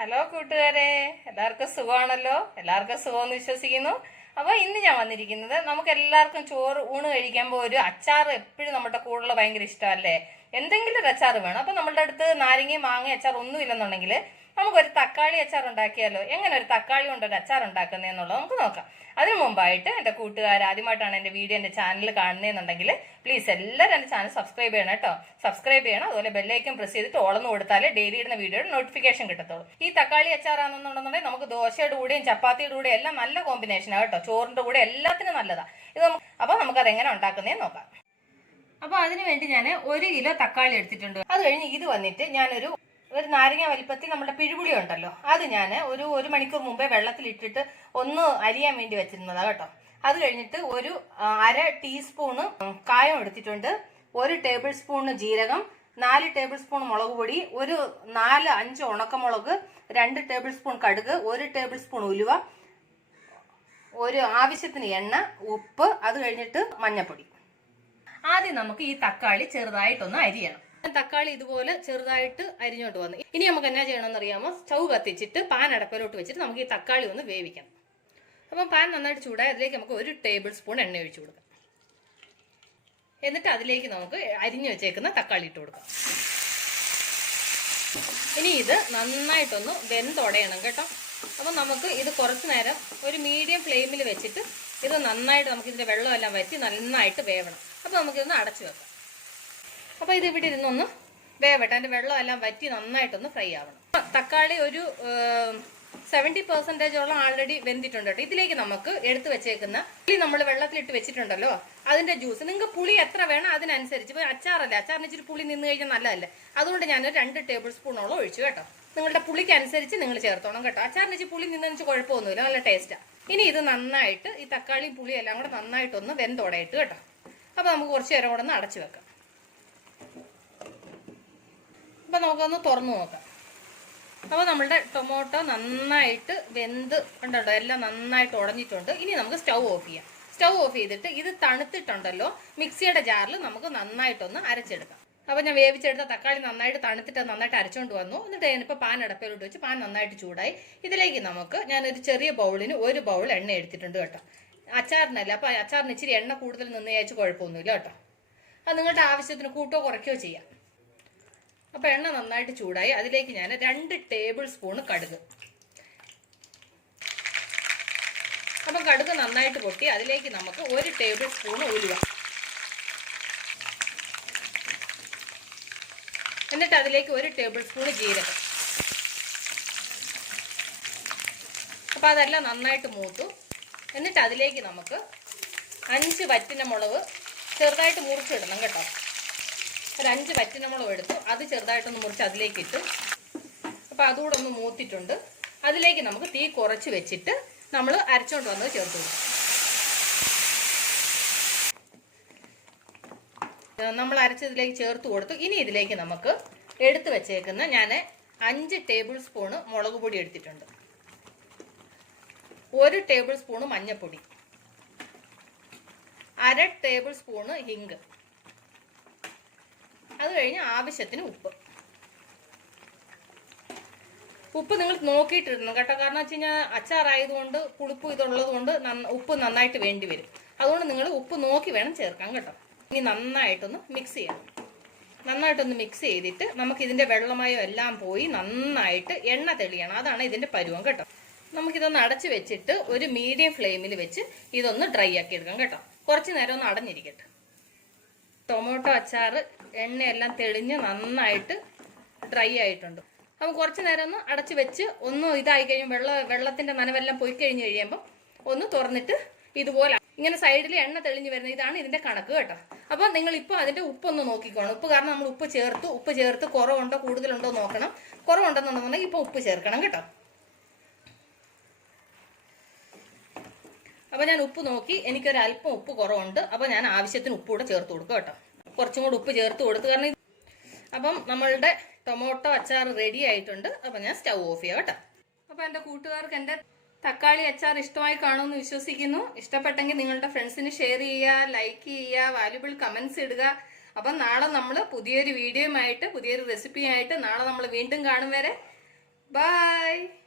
Hello കൂട്ടുകാരെ, എല്ലാവർക്കും സുഖമാണല്ലോ? എല്ലാവർക്കും സുഖമെന്ന് വിശ്വസിക്കുന്നു. അപ്പോൾ ഇന്ന് ഞാൻ വന്നിരിക്കുന്നത്, നമുക്ക് എല്ലാവർക്കും ഊണ് കഴിക്കുമ്പോൾ ഒരു അച്ചാർ എപ്പോഴും നമ്മുടെ കൂടുതൽ ഭയങ്കര ഇഷ്ടമല്ലേ? എന്തെങ്കിലും ഒരു അച്ചാർ വേണം. അപ്പോൾ നമ്മളുടെ അടുത്ത് നാരങ്ങയും മാങ്ങ അച്ചാർ ഒന്നും ഇല്ലെന്നുണ്ടെങ്കിൽ നമുക്കൊരു തക്കാളി അച്ചാർ ഉണ്ടാക്കിയാലോ? എങ്ങനെ ഒരു തക്കാളി കൊണ്ടൊരു അച്ചാർ ഉണ്ടാക്കുന്നതെന്നുള്ളത് നമുക്ക് നോക്കാം. അതിനു മുമ്പായിട്ട് എൻ്റെ കൂട്ടുകാർ ആദ്യമായിട്ടാണ് എൻ്റെ വീഡിയോ എൻ്റെ ചാനൽ കാണുന്നതെന്നുണ്ടെങ്കിൽ പ്ലീസ് എല്ലാവരും എൻ്റെ ചാനൽ സബ്സ്ക്രൈബ് ചെയ്യണം കേട്ടോ. സബ്സ്ക്രൈബ് ചെയ്യണം. അതുപോലെ ബെല്ലൈക്കൻ പ്രസ് ചെയ്തിട്ട് ഓളന്ന് കൊടുത്താലേ ഡെയിലി ഇടുന്ന വീഡിയോയുടെ നോട്ടിഫിക്കേഷൻ കിട്ടത്തുള്ളൂ. ഈ തക്കാളി അച്ചാറാണെന്നുണ്ടെന്നുണ്ടെങ്കിൽ നമുക്ക് ദോശയുടെ കൂടെയും ചപ്പാത്തിയുടെ കൂടെയും എല്ലാം നല്ല കോമ്പിനേഷനാണ് കേട്ടോ. ചോറിൻ്റെ കൂടെ എല്ലാത്തിനും നല്ലതാണ് ഇത്. അപ്പോൾ നമുക്കത് എങ്ങനെ ഉണ്ടാക്കുന്നതെന്ന് നോക്കാം. അപ്പോൾ അതിന് വേണ്ടി ഞാൻ 1 കിലോ തക്കാളി എടുത്തിട്ടുണ്ട്. അത് കഴിഞ്ഞ് ഇത് വന്നിട്ട് ഞാനൊരു നാരങ്ങ വലിപ്പത്തിൽ നമ്മുടെ പിഴുപുളി ഉണ്ടല്ലോ, അത് ഞാൻ ഒരു മണിക്കൂർ മുമ്പേ വെള്ളത്തിലിട്ടിട്ട് ഒന്ന് അരിയാൻ വേണ്ടി വെച്ചിരുന്നതാണ് കേട്ടോ. അത് കഴിഞ്ഞിട്ട് ഒരു 1/2 ടീസ്പൂണ് കായം എടുത്തിട്ടുണ്ട്, 1 ടേബിൾ സ്പൂണ് ജീരകം, 4 ടേബിൾ സ്പൂൺ മുളക് പൊടി, ഒരു 4-5 ഉണക്കമുളക്, 2 ടേബിൾ സ്പൂൺ കടുക്, 1 ടേബിൾ സ്പൂൺ ഉലുവ, ഒരു ആവശ്യത്തിന് എണ്ണ, ഉപ്പ്, അത് കഴിഞ്ഞിട്ട് മഞ്ഞൾപ്പൊടി. ആദ്യം നമുക്ക് ഈ തക്കാളി ചെറുതായിട്ടൊന്ന് അരിയണം. തക്കാളി ഇതുപോലെ ചെറുതായിട്ട് അരിഞ്ഞോട്ട് വന്നു. ഇനി നമുക്ക് എന്നാ ചെയ്യണമെന്ന് അറിയാമോ? സ്റ്റൗ കത്തിച്ചിട്ട് പാൻ അടപ്പിലോട്ട് വെച്ചിട്ട് നമുക്ക് ഈ തക്കാളി ഒന്ന് വേവിക്കണം. അപ്പം പാൻ നന്നായിട്ട് ചൂടായി അതിലേക്ക് നമുക്ക് 1 ടേബിൾ സ്പൂൺ എണ്ണ ഒഴിച്ചു കൊടുക്കാം. എന്നിട്ട് അതിലേക്ക് നമുക്ക് അരിഞ്ഞു വെച്ചേക്കുന്ന തക്കാളി ഇട്ട് കൊടുക്കാം. ഇനി ഇത് നന്നായിട്ടൊന്ന് വെന്തുടയണം കേട്ടോ. അപ്പം നമുക്ക് ഇത് കുറച്ച് നേരം ഒരു മീഡിയം ഫ്ലെയിമിൽ വെച്ചിട്ട് ഇത് നന്നായിട്ട് നമുക്ക് ഇതിൻ്റെ വെള്ളമെല്ലാം വറ്റി നന്നായിട്ട് വേവണം. അപ്പോൾ നമുക്കിതൊന്ന് അടച്ചു വെക്കാം. അപ്പോൾ ഇത് ഇവിടെ ഇരുന്നൊന്ന് വേവട്ടെ, അതിൻ്റെ വെള്ളമെല്ലാം വറ്റി നന്നായിട്ടൊന്ന് ഫ്രൈ ആവണം. തക്കാളി ഒരു 70% ആൾറെഡി വെന്തിട്ടുണ്ട് കേട്ടോ. ഇതിലേക്ക് നമുക്ക് എടുത്തു വെച്ചേക്കുന്ന പുളി നമ്മൾ വെള്ളത്തിലിട്ട് വെച്ചിട്ടുണ്ടല്ലോ, അതിൻ്റെ ജ്യൂസ്. നിങ്ങൾക്ക് പുളി എത്ര വേണം അതിനനുസരിച്ച്. ഇപ്പോൾ അച്ചാറല്ലേ, അച്ചാറിന് ഇച്ചിരി പുളി നിന്ന് കഴിഞ്ഞാൽ നല്ലതല്ലേ, അതുകൊണ്ട് ഞാനൊരു 2 ടേബിൾ സ്പൂണോളം ഒഴിച്ചു കേട്ടോ. നിങ്ങളുടെ പുളിക്ക് അനുസരിച്ച് നിങ്ങൾ ചേർത്തോണം കേട്ടോ. അച്ചാറിന് ഇച്ചിരി പുളി നിന്നു കുഴപ്പമൊന്നുമില്ല, നല്ല ടേസ്റ്റാണ്. ഇനി ഇത് നന്നായിട്ട് ഈ തക്കാളിയും പുളിയും എല്ലാം കൂടെ നന്നായിട്ടൊന്ന് വെന്തോടയിട്ട് കേട്ടോ. അപ്പോൾ നമുക്ക് കുറച്ച് നേരം കൂടെ ഒന്ന് അടച്ചു വെക്കാം. അപ്പോൾ നമുക്കൊന്ന് തുറന്നു നോക്കാം. അപ്പോൾ നമ്മളുടെ ടൊമാറ്റോ നന്നായിട്ട് വെന്ത് ഉണ്ടോ, എല്ലാം നന്നായിട്ട് ഉടഞ്ഞിട്ടുണ്ട്. ഇനി നമുക്ക് സ്റ്റൗ ഓഫ് ചെയ്യാം. സ്റ്റൗ ഓഫ് ചെയ്തിട്ട് ഇത് തണുത്തിട്ടുണ്ടല്ലോ, മിക്സിയുടെ ജാറിൽ നമുക്ക് നന്നായിട്ടൊന്ന് അരച്ചെടുക്കാം. അപ്പോൾ ഞാൻ വേവിച്ചെടുത്ത തക്കാളി നന്നായിട്ട് തണുത്തിട്ട് നന്നായിട്ട് അരച്ചുകൊണ്ട് വന്നു. എന്നിട്ട് ഞാനിപ്പോൾ പാൻ അടപ്പിലോട്ട് വെച്ച് പാൻ നന്നായിട്ട് ചൂടായി. ഇതിലേക്ക് നമുക്ക് ഞാനൊരു ചെറിയ ബൗളിന് 1 ബൗൾ എണ്ണ എടുത്തിട്ടുണ്ട് കേട്ടോ. അച്ചാറിനല്ല, അപ്പോൾ അച്ചാറിന് ഇച്ചിരി എണ്ണ കൂടുതൽ നിന്ന് കഴിച്ച് കുഴപ്പമൊന്നുമില്ല കേട്ടോ. അത് നിങ്ങളുടെ ആവശ്യത്തിന് കൂട്ടോ കുറയ്ക്കോ ചെയ്യാം. അപ്പോൾ എണ്ണ നന്നായിട്ട് ചൂടായി. അതിലേക്ക് ഞാൻ 2 ടേബിൾ സ്പൂണ് കടുക്. അപ്പം കടുക് നന്നായിട്ട് പൊട്ടി അതിലേക്ക് നമുക്ക് 1 ടേബിൾ സ്പൂണ് ഉലുവ. എന്നിട്ട് അതിലേക്ക് 1 ടേബിൾ സ്പൂണ് ജീരകം. അപ്പം അതെല്ലാം നന്നായിട്ട് മൂത്തു. എന്നിട്ട് അതിലേക്ക് നമുക്ക് 5 വറ്റൽമുളക് ചെറുതായിട്ട് മുറിച്ചിടണം കേട്ടോ. ഒരു 5 വറ്റൽമുളക് എടുത്തു, അത് ചെറുതായിട്ടൊന്ന് മുറിച്ച് അതിലേക്ക് ഇട്ട്. അപ്പോൾ അതുകൂടെ ഒന്ന് മൂത്തിട്ടുണ്ട്. അതിലേക്ക് നമുക്ക് തീ കുറച്ച് വെച്ചിട്ട് നമ്മൾ അരച്ചുകൊണ്ട് വന്നത് ചേർത്ത് കൊടുക്കും. നമ്മൾ അരച്ചതിലേക്ക് ചേർത്ത് കൊടുത്തു. ഇനി ഇതിലേക്ക് നമുക്ക് എടുത്തു വെച്ചേക്കുന്ന ഞാൻ 5 ടേബിൾ സ്പൂണ് മുളക് പൊടി എടുത്തിട്ടുണ്ട്, 1 ടേബിൾ സ്പൂണ് മഞ്ഞൾപ്പൊടി, 1/2 ടേബിൾ സ്പൂണ് ഹിങ്, അത് കഴിഞ്ഞ് ആവശ്യത്തിന് ഉപ്പ്. ഉപ്പ് നിങ്ങൾ നോക്കിയിട്ടിരുന്നു കേട്ടോ. കാരണം വെച്ച് കഴിഞ്ഞാൽ അച്ചാറായതുകൊണ്ട് പുളിപ്പ് ഇതുള്ളത് കൊണ്ട് ഉപ്പ് നന്നായിട്ട് വേണ്ടി വരും. അതുകൊണ്ട് നിങ്ങൾ ഉപ്പ് നോക്കി വേണം ചേർക്കാൻ കേട്ടോ. ഇനി നന്നായിട്ടൊന്ന് മിക്സ് ചെയ്യണം. നന്നായിട്ടൊന്ന് മിക്സ് ചെയ്തിട്ട് നമുക്ക് ഇതിൻ്റെ വെള്ളമയം എല്ലാം പോയി നന്നായിട്ട് എണ്ണ തെളിയണം. അതാണ് ഇതിൻ്റെ പരുവം കേട്ടോ. നമുക്കിതൊന്ന് അടച്ച് വെച്ചിട്ട് ഒരു മീഡിയം ഫ്ലെയിമിൽ വെച്ച് ഇതൊന്ന് ഡ്രൈ ആക്കി എടുക്കാം കേട്ടോ. കുറച്ച് നേരം ഒന്ന് അടഞ്ഞിരിക്കട്ടെ. ടൊമാറ്റോ അച്ചാർ എണ്ണയെല്ലാം തെളിഞ്ഞ് നന്നായിട്ട് ഡ്രൈ ആയിട്ടുണ്ട്. അപ്പോൾ കുറച്ച് നേരം ഒന്ന് അടച്ച് വെച്ച് ഒന്ന് ഇതായി കഴിയുമ്പോൾ വെള്ളത്തിൻ്റെ നനവെല്ലാം പോയി കഴിഞ്ഞ് കഴിയുമ്പോൾ ഒന്ന് തുറന്നിട്ട് ഇതുപോലെ ഇങ്ങനെ സൈഡിൽ എണ്ണ തെളിഞ്ഞ് വരുന്നത്, ഇതാണ് ഇതിൻ്റെ കണക്ക് കേട്ടോ. അപ്പോൾ നിങ്ങളിപ്പോൾ അതിൻ്റെ ഉപ്പൊന്ന് നോക്കിക്കോണം. ഉപ്പ് കാരണം നമ്മൾ ഉപ്പ് ചേർത്ത് കുറവുണ്ടോ കൂടുതലുണ്ടോ നോക്കണം. കുറവുണ്ടെന്നുണ്ടെന്നുണ്ടെങ്കിൽ ഇപ്പോൾ ഉപ്പ് ചേർക്കണം കേട്ടോ. അപ്പോൾ ഞാൻ ഉപ്പ് നോക്കി, എനിക്കൊരല്പം ഉപ്പ് കുറവുണ്ട്. അപ്പോൾ ഞാൻ ആവശ്യത്തിന് ഉപ്പ് കൂടെ ചേർത്ത് കൊടുക്കും കേട്ടോ. കുറച്ചും കൂടെ ഉപ്പ് ചേർത്ത് കൊടുത്തു കാരണം അപ്പം നമ്മളുടെ ടൊമാറ്റോ അച്ചാർ റെഡി ആയിട്ടുണ്ട്. അപ്പം ഞാൻ സ്റ്റൗ ഓഫ് ചെയ്യാം കേട്ടോ. അപ്പോൾ എൻ്റെ കൂട്ടുകാർക്ക് എൻ്റെ തക്കാളി അച്ചാർ ഇഷ്ടമായി കാണുമെന്ന് വിശ്വസിക്കുന്നു. ഇഷ്ടപ്പെട്ടെങ്കിൽ നിങ്ങളുടെ ഫ്രണ്ട്സിന് ഷെയർ ചെയ്യുക, ലൈക്ക് ചെയ്യുക, വാല്യുബിൾ കമൻസ് ഇടുക. അപ്പം നാളെ നമ്മൾ പുതിയൊരു വീഡിയോയുമായിട്ട് പുതിയൊരു റെസിപ്പിയായിട്ട് നാളെ നമ്മൾ വീണ്ടും കാണും വരെ ബൈ.